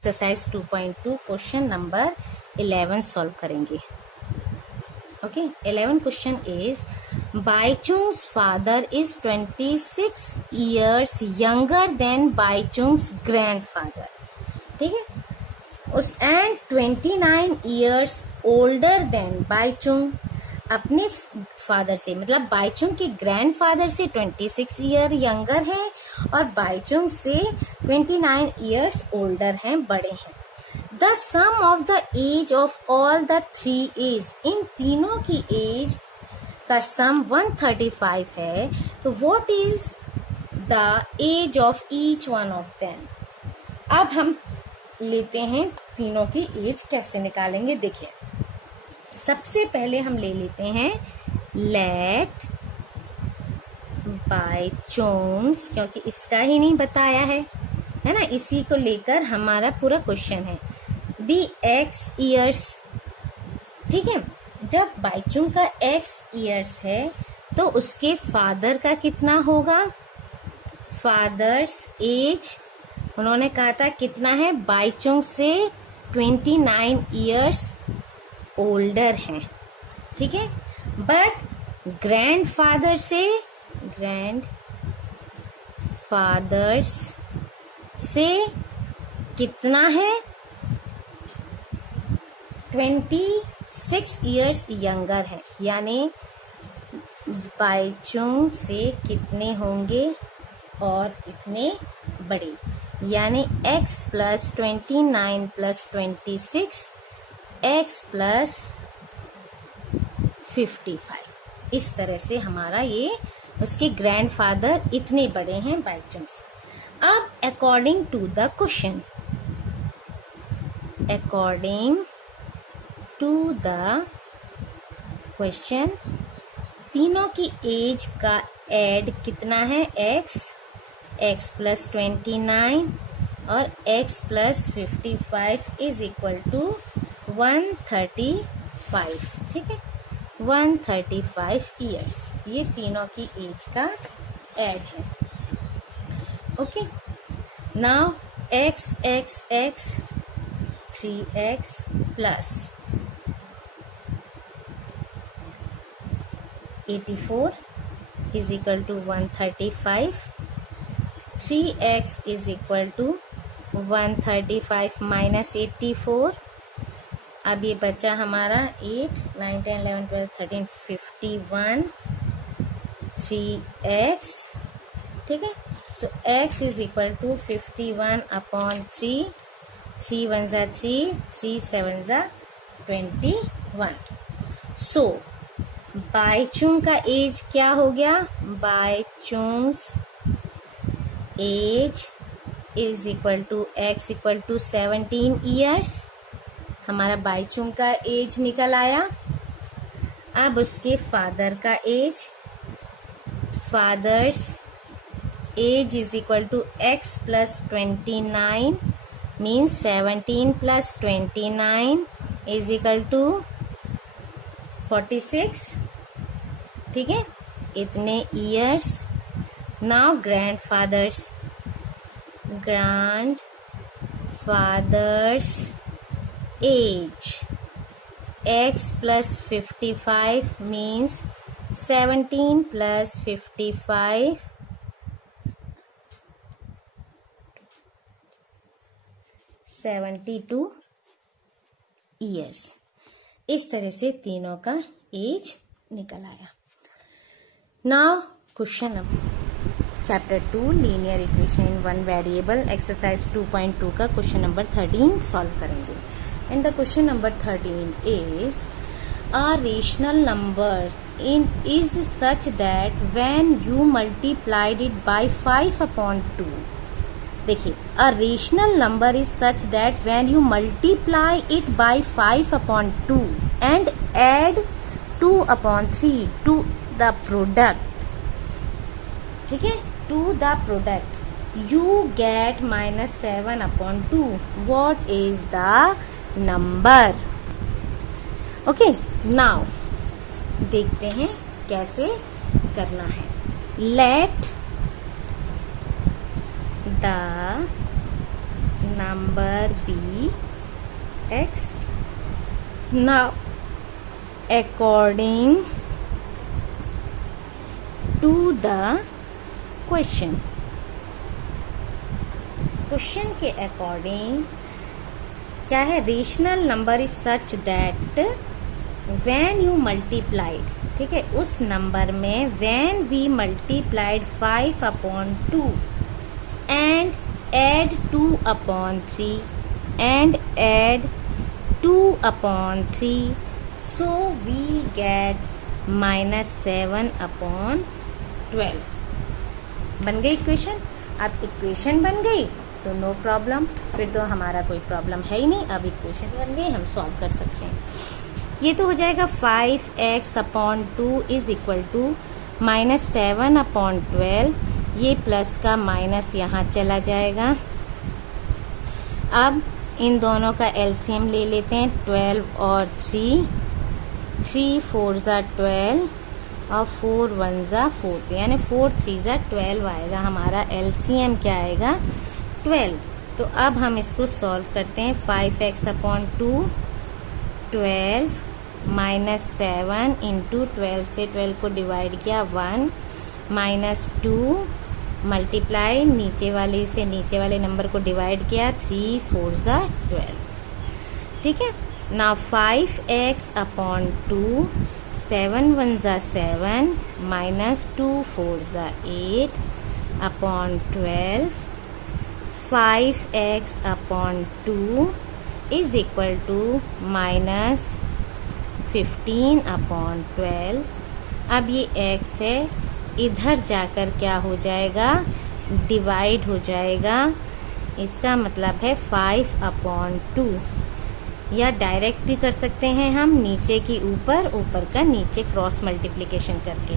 Exercise 2.2 question number 11 solve करेंगे। Okay, 11 question is Bhaichung's father is 26 years younger than Bhaichung's grandfather. ठीक है, उस and 29 years older than Bhaichung अपने father से, मतलब बाईचुंग के ग्रैंडफादर से 26 ईयर यंगर हैं और बाईचुंग से 29 years ओल्डर हैं, बड़े हैं। The sum of the age of all the three is, इन तीनों की एज का सम 135 है, तो what is the age of each one of them. अब हम लेते हैं तीनों की एज कैसे निकालेंगे। देखिए, सबसे पहले हम ले लेते हैं लेट बाईचुंग्स, क्योंकि इसका ही नहीं बताया है ना, इसी को लेकर हमारा पूरा क्वेश्चन है। बी एक्स ईयर्स, ठीक है, जब बाईचुंग का एक्स ईयर्स है तो उसके फादर का कितना होगा, फादर्स एज उन्होंने कहा था कितना है, बाईचुंग से 29 years ओल्डर हैं। ठीक है, बट ग्रैंडफादर से कितना है, 26 years यंगर है, यानी बाईचुंग से कितने होंगे और इतने बड़े, यानी x plus 29 plus 26 x plus 55। इस तरह से हमारा ये उसके ग्रैंडफादर इतने बड़े हैं बाईचुंग से। अब अकॉर्डिंग टू द क्वेश्चन, तीनों की एज का ऐड कितना है, x प्लस 29 और x plus 55 is equal to 135। ठीक है, 135 years, ये तीनों की एज का ऐड है। Okay, now x 3x plus 84 is equal to 135, 3x is equal to 135 minus 84। अब ये बचा हमारा 8, 9, 10, 11, 12, 13, 51, 3x। ठीक है, so x is equal to 51 upon 3, 3 1 जा 3, 3 7 जा 21। सो बाईचुंग का एज क्या हो गया, Bhaichung's age is equal to x equal to 17 years। हमारा बाईचुंग का एज निकल आया। अब उसके फादर का age, father's age is equal to x plus 29 means 17 plus 29 is equal to 46। ठीक है, इतने years. Now grandfather's age, x plus 55 means 17 plus 55 72 years. इस तरह से तीनों का एज निकल आया। Now question number chapter 2 linear equation in one variable exercise 2.2 का क्वेश्चन नंबर 13 सॉल्व करेंगे। And the question number 13 is a rational number is such that when you multiplied it by 5/2, देखिए, a rational number is such that when you multiply it by 5/2 and add 2/3 to the product, ठीक है, to the product, you get -7/2. What is the number? Okay, now देखते हैं कैसे करना है। Let the number be x. Now according to the question के according क्या है, rational number is such that when you multiplied, ठीक है, उस नंबर में when we multiplied 5/2 and add 2/3 and add 2/3 so we get -7/12। बन गई इक्वेशन। अब इक्वेशन बन गई तो नो प्रॉब्लम, फिर तो हमारा कोई प्रॉब्लम है ही नहीं। अब इक्वेशन बन गई, हम सॉल्व कर सकते हैं। ये तो हो जाएगा 5x/2 इज इक्वल टू -7/12। ये प्लस का माइनस यहाँ चला जाएगा। अब इन दोनों का एलसीएम ले लेते हैं, 12 और 3, 3 4 ज़ा 12 और 4 1 ज़ा 4, यानी 4 3 ज़ा 12 आएगा। हमारा एलसीएम क्या आएगा, 12। तो अब हम इसको सॉल्व करते हैं। 5x/2 12 -7 इंटू 12 से 12 को डिवाइड किया 1 -2 मल्टीप्लाई नीचे वाले से नीचे वाले नंबर को डिवाइड किया 3 4 ज़ा 12, ठीक है। नाउ 5x/2 7 1 ज़ा 7 -2 4 ज़ा 8/12 5x/2 इज इक्वल टू -15/12। अब ये x है, इधर जाकर क्या हो जाएगा, डिवाइड हो जाएगा। इसका मतलब है 5/2, या डायरेक्ट भी कर सकते हैं हम, नीचे की ऊपर, ऊपर का नीचे क्रॉस मल्टीप्लिकेशन करके,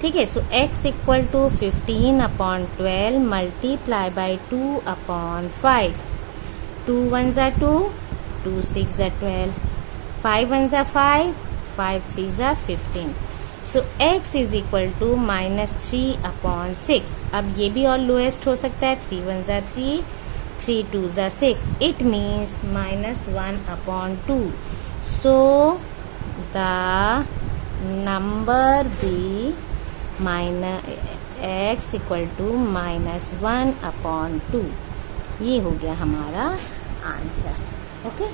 ठीक है। So x equal to 15/12 multiply by 2/5। 2 1 ज़ा 2, 2 6 ज़ा 12, 5 1 ज़ा 5, 5 3 ज़ा 15। सो x इज इक्वल टू -3/6। अब ये भी और लोएस्ट हो सकता है, 3 1 ज़ा 3, 3 2 ज़ा 6, it means -1/2। So the number be x equal to -1/2। ये हो गया हमारा आंसर। ओके,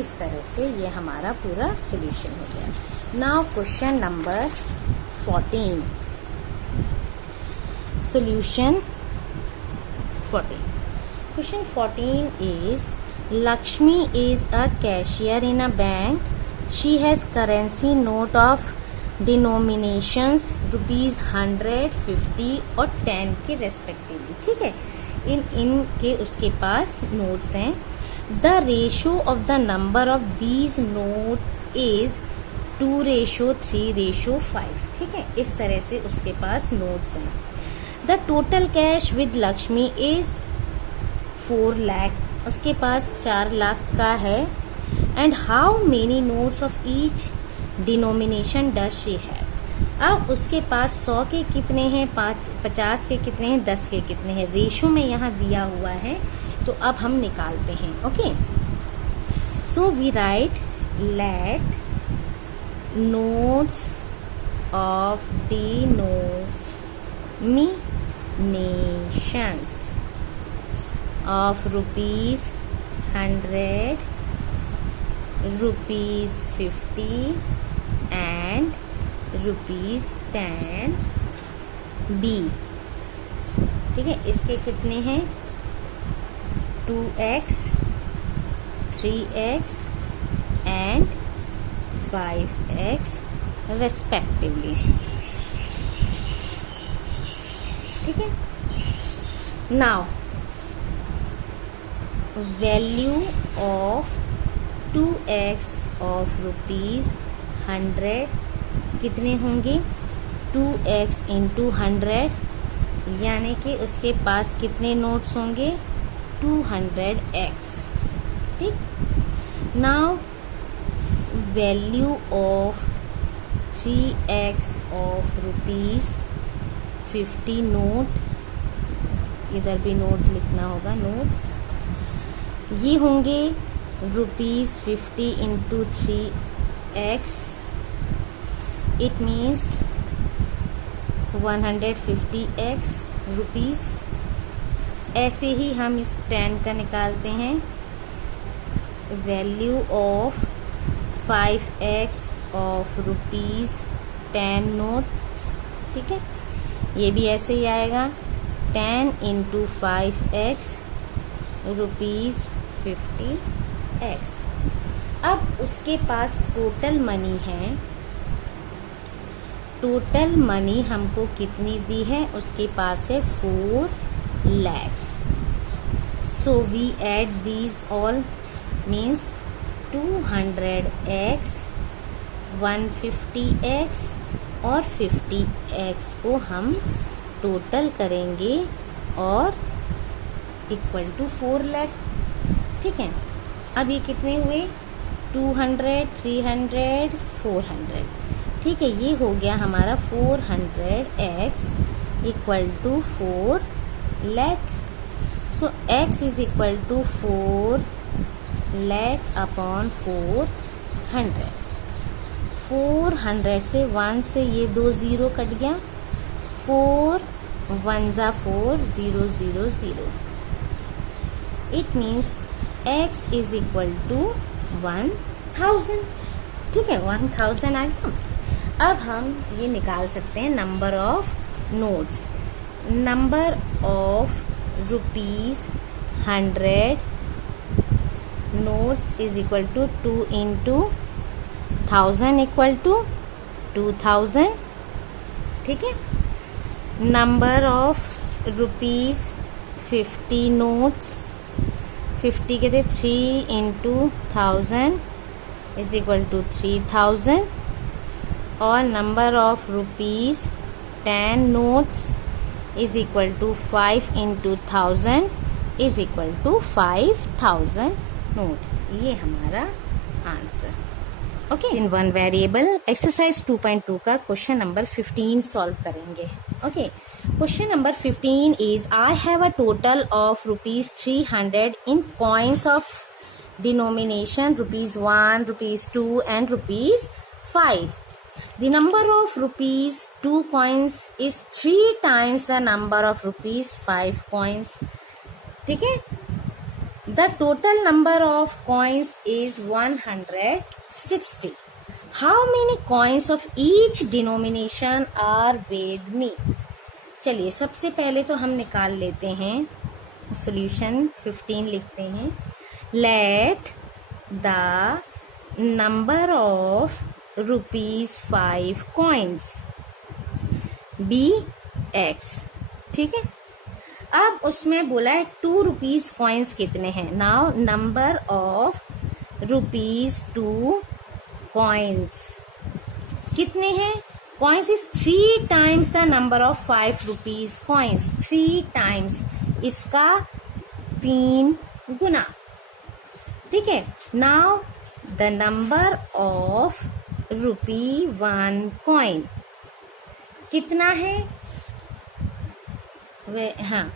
इस तरह से ये हमारा पूरा सॉल्यूशन हो गया। Now question number 14, solution 14। Question 14 is Lakshmi is a cashier in a bank. She has currency note of denominations rupees 100, 50 और 10 के रेस्पेक्टिवली, ठीक है। इनके उसके पास नोट्स हैं। The ratio of the number of these notes is 2:3:5, ठीक है। इस तरह से उसके पास नोट्स हैं। The total cash with Lakshmi is 4 lakh, उसके पास 4 लाख का है। And how many notes of each denomination does she have. अब उसके पास 100 के कितने हैं, 50 के कितने हैं, 10 के कितने हैं, रेशो में यहाँ दिया हुआ है, तो अब हम निकालते हैं। Okay, so we write let notes of denominations of rupees 100, rupees 50 and rupees 10 B, ठीक है। इसके कितने हैं, 2x, 3x and 5x respectively, ठीक है। Now value of 2x of rupees 100 कितने होंगे, 2x इंटू 100, यानी कि उसके पास कितने नोट्स होंगे, 200x, ठीक। Now value of 3x of rupees 50 note, इधर भी नोट लिखना होगा, नोट्स ये होंगे ₹50 into 3x, it means 150x rupees. ऐसे ही हम इस 10 का निकालते हैं, value of 5x of ₹10 notes, ठीक है। ये भी ऐसे ही आएगा, 10 इंटू 5x ₹50x। अब उसके पास टोटल मनी है, टोटल मनी हमको कितनी दी है, उसके पास है 4 lakh. So we add these all, means 200x, 150x और 50x को हम टोटल करेंगे और इक्वल टू 4 लाख, ठीक है। अब ये कितने हुए, 200, 300, 400, ठीक है। ये हो गया हमारा 400x equal to 4 lakh. So x is equal to 4 lakh upon 400। 400 से 1 से ये 2 0 कट गया, 4 1 जा 4, 0 0 0। It means x is equal to 1000, ठीक है। 1000 आ गया। अब हम ये निकाल सकते हैं number of notes. Number of ₹100 notes is equal to 2 into 1000 equal to 2000, ठीक है। नंबर ऑफ ₹50 नोट्स, 50 के थे, 3 इंटू 1000 इज इक्वल टू 3000। और number of ₹10 notes is equal to 5 into 1000 is equal to 5000 note. ये हमारा answer. Okay, in one variable exercise 2.2 का question number 15 solve करेंगे। Okay, question number 15 is I have a total of ₹300 in coins of denomination ₹1, ₹2 and ₹5. The number of ₹2 coins is 3 times the number of ₹5 coins. ठीक है। The total number of coins is 160. How many coins of each denomination are with me? चलिए सबसे पहले तो हम निकाल लेते हैं, सॉल्यूशन 15 लिखते हैं। Let the number of ₹5 coins be x, ठीक है। अब उसमें बोला है 2 रुपीज कॉइन्स कितने हैं। नाउ नंबर ऑफ ₹2 कॉइन्स कितने हैं, coins is 3 times the number of 5 rupees coins, 3 times, इसका 3 गुना, ठीक है। Now the number of ₹1 coin कितना है, हाँ,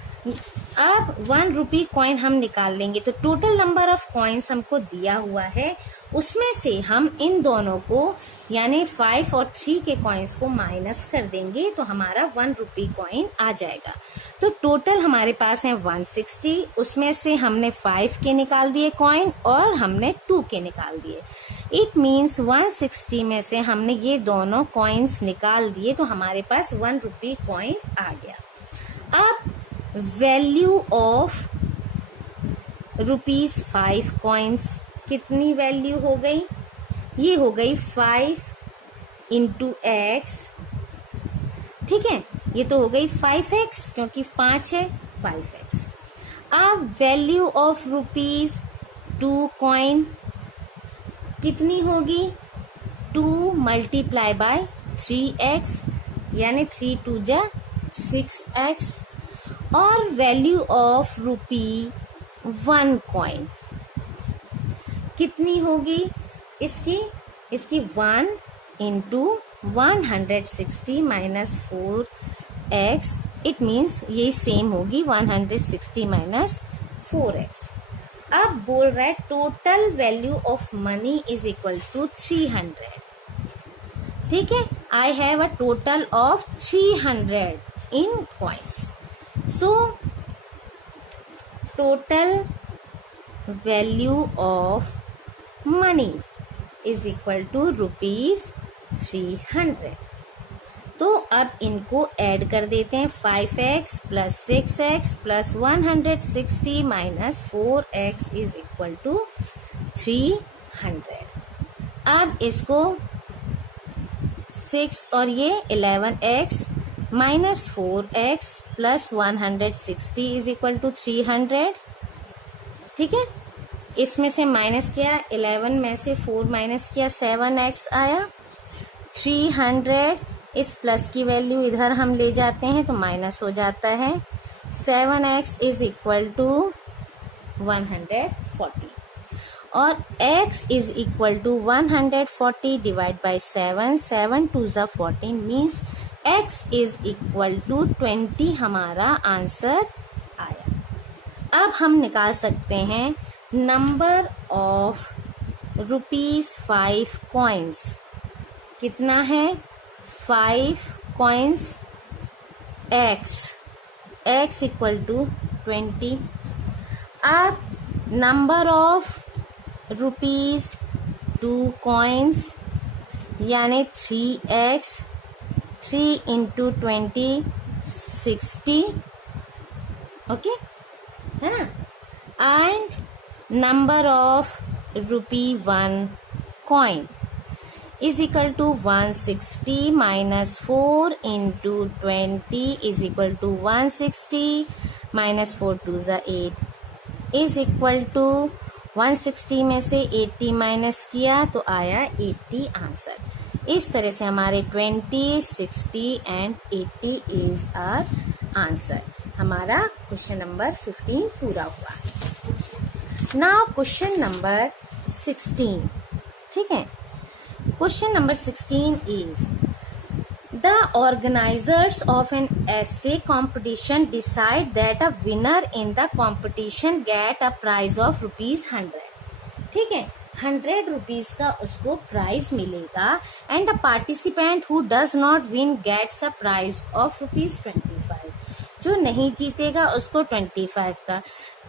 अब 1 रुपी कॉइन हम निकाल लेंगे। तो टोटल नंबर ऑफ कॉइन्स हमको दिया हुआ है, उसमें से हम इन दोनों को यानी 5 और 3 के कॉइन्स को माइनस कर देंगे तो हमारा 1 रुपी कॉइन आ जाएगा। तो टोटल हमारे पास है 160, उसमें से हमने 5 के निकाल दिए कॉइन और हमने 2 के निकाल दिए। इट मीन्स 160 में से हमने ये दोनों कॉइन्स निकाल दिए तो हमारे पास 1 रुपी कॉइन आ गया। अब वैल्यू ऑफ ₹5 कॉइन्स कितनी वैल्यू हो गई, ये हो गई 5 इंटू x, ठीक है। ये तो हो गई 5x क्योंकि 5 है, 5x। अब वैल्यू ऑफ ₹2 कॉइन कितनी होगी, 2 मल्टीप्लाई बाय 3x यानी 3 2 जा 6x। और वैल्यू ऑफ ₹1 कॉइन कितनी होगी, इसकी 1 into 160 minus 4x, it means ये सेम होगी 160 माइनस 4x। अब बोल रहा है total value of money is equal to 300. ठीक है, I have a total of 300 in coins. So total value of money is equal to ₹300. तो अब इनको ऐड कर देते हैं. 5x plus 6x plus 160 minus 4x is equal to 300. अब इसको 6 और ये 11x minus 4x plus 160 is equal to 300. ठीक है, इसमें से माइनस किया, 11 में से 4 माइनस किया, 7x आया. 300 इस प्लस की वैल्यू इधर हम ले जाते हैं तो माइनस हो जाता है. 7x इज इक्वल टू 140 और x is equal to 140 divide by 7. 7 2 ज़ा 14 means x is equal to 20 हमारा आंसर आया. अब हम निकाल सकते हैं नंबर ऑफ ₹5 कॉइन्स. कितना है? 5 कॉइन्स. x equal to 20. अब नंबर ऑफ ₹2 कॉइन्स यानी 3x. 3 इंटू 20 60. ओके है ना. And number of ₹1 coin is equal to 160 minus 4 into 20 is equal to 160 minus 4 2 ज़ा 8 is equal to 160 में से 80 माइनस किया तो आया 80 आंसर. इस तरह से हमारे 20, 60 एंड 80 इज आवर आंसर. हमारा क्वेश्चन नंबर 15 पूरा हुआ. Now question number 16. ठीक है, question number 16 is the organizers of an essay competition decide that a winner in the competition get a prize of ₹100. ठीक है, 100 रुपीज का उसको प्राइज मिलेगा and a participant who does not win gets a prize of ₹25. जो नहीं जीतेगा उसको 25 का.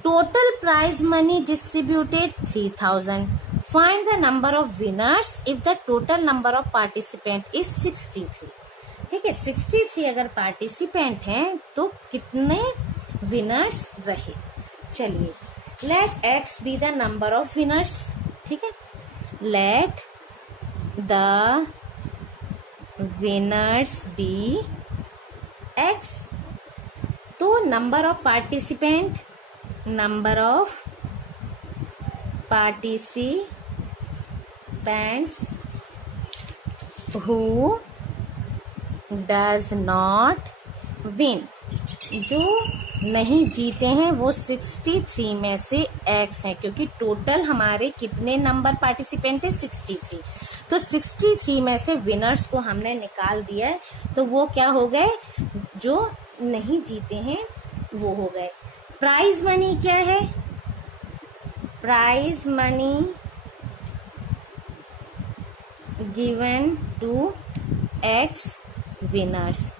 Total prize money distributed 3000. Find the number of winners if the total number of participant is 63. ठीक है, 63 अगर पार्टिसिपेंट हैं तो कितने विनर्स रहे. चलिए, let x be the number of winners. ठीक है, let the winners be x. तो number of participant, number of participants who does not win. जो नहीं जीते हैं वो 63 में से x है क्योंकि टोटल हमारे कितने नंबर पार्टिसिपेंट है? 63. तो 63 में से विनर्स को हमने निकाल दिया है तो वो क्या हो गए? जो नहीं जीते हैं वो हो गए. प्राइज मनी क्या है? Prize money given to x winners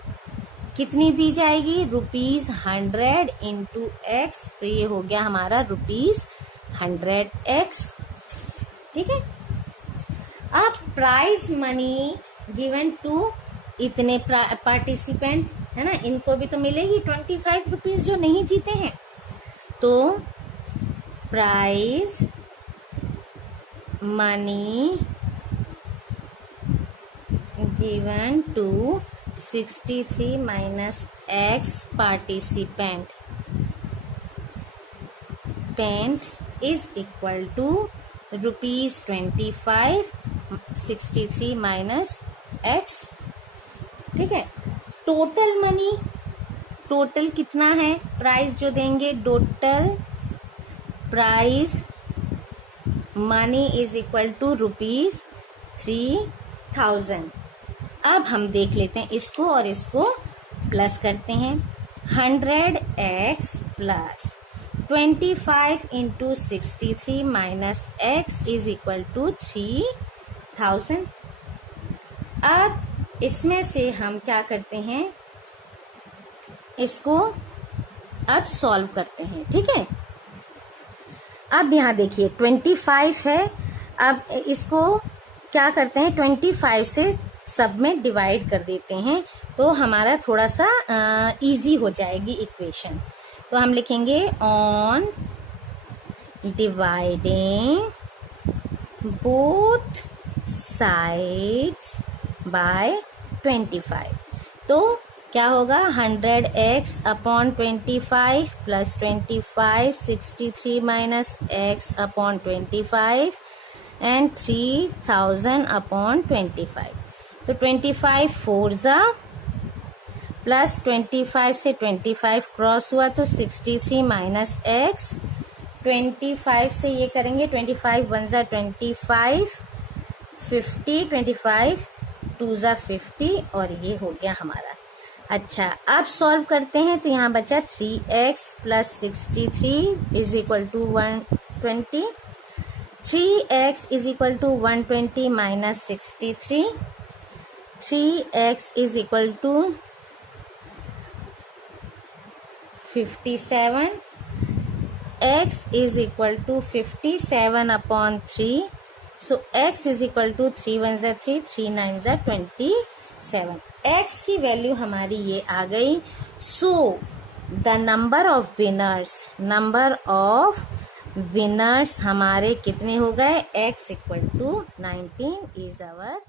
कितनी दी जाएगी? ₹100 इंटू x. तो ये हो गया हमारा ₹100x. ठीक है, अब प्राइज मनी गिवन टू इतने पार्टिसिपेंट है ना, इनको भी तो मिलेगी 25 रुपीज जो नहीं जीते हैं. तो prize money given to 63 minus x participant is equal to ₹25. 63 minus x. ठीक है, टोटल मनी, टोटल कितना है? प्राइस जो देंगे, total prize money is equal to ₹3000. अब हम देख लेते हैं इसको और इसको प्लस करते हैं. 100x plus 25 into 63 minus x is equal to 3000. अब इसमें से हम क्या करते हैं, इसको अब सॉल्व करते हैं. ठीक है, अब यहाँ देखिए 25 है. अब इसको क्या करते हैं, 25 से सब में डिवाइड कर देते हैं, तो हमारा थोड़ा सा इजी हो जाएगी इक्वेशन. तो हम लिखेंगे on dividing both sides by 25. तो क्या होगा, 100x upon 25 plus 25, 63 minus x upon 25 and 3000 upon 25. तो 25 4 ज़ा प्लस 25 से 25 क्रॉस हुआ तो 63 माइनस x. 25 से ये करेंगे, 25 1 ज़ा 25, 50, 25 2 ज़ा 50 और ये हो गया हमारा. अच्छा, अब सॉल्व करते हैं. तो यहाँ बचा 3x plus 63 is equal to 120. 3x is equal to 120 minus 63. 3x is equal to 57. x is equal to 57 upon 3. So x is equal to 3 1 ज़ा 3, 3 9 ज़ा 27. x की वैल्यू हमारी ये आ गई. So the number of winners हमारे कितने हो गए, x equal to 19 is our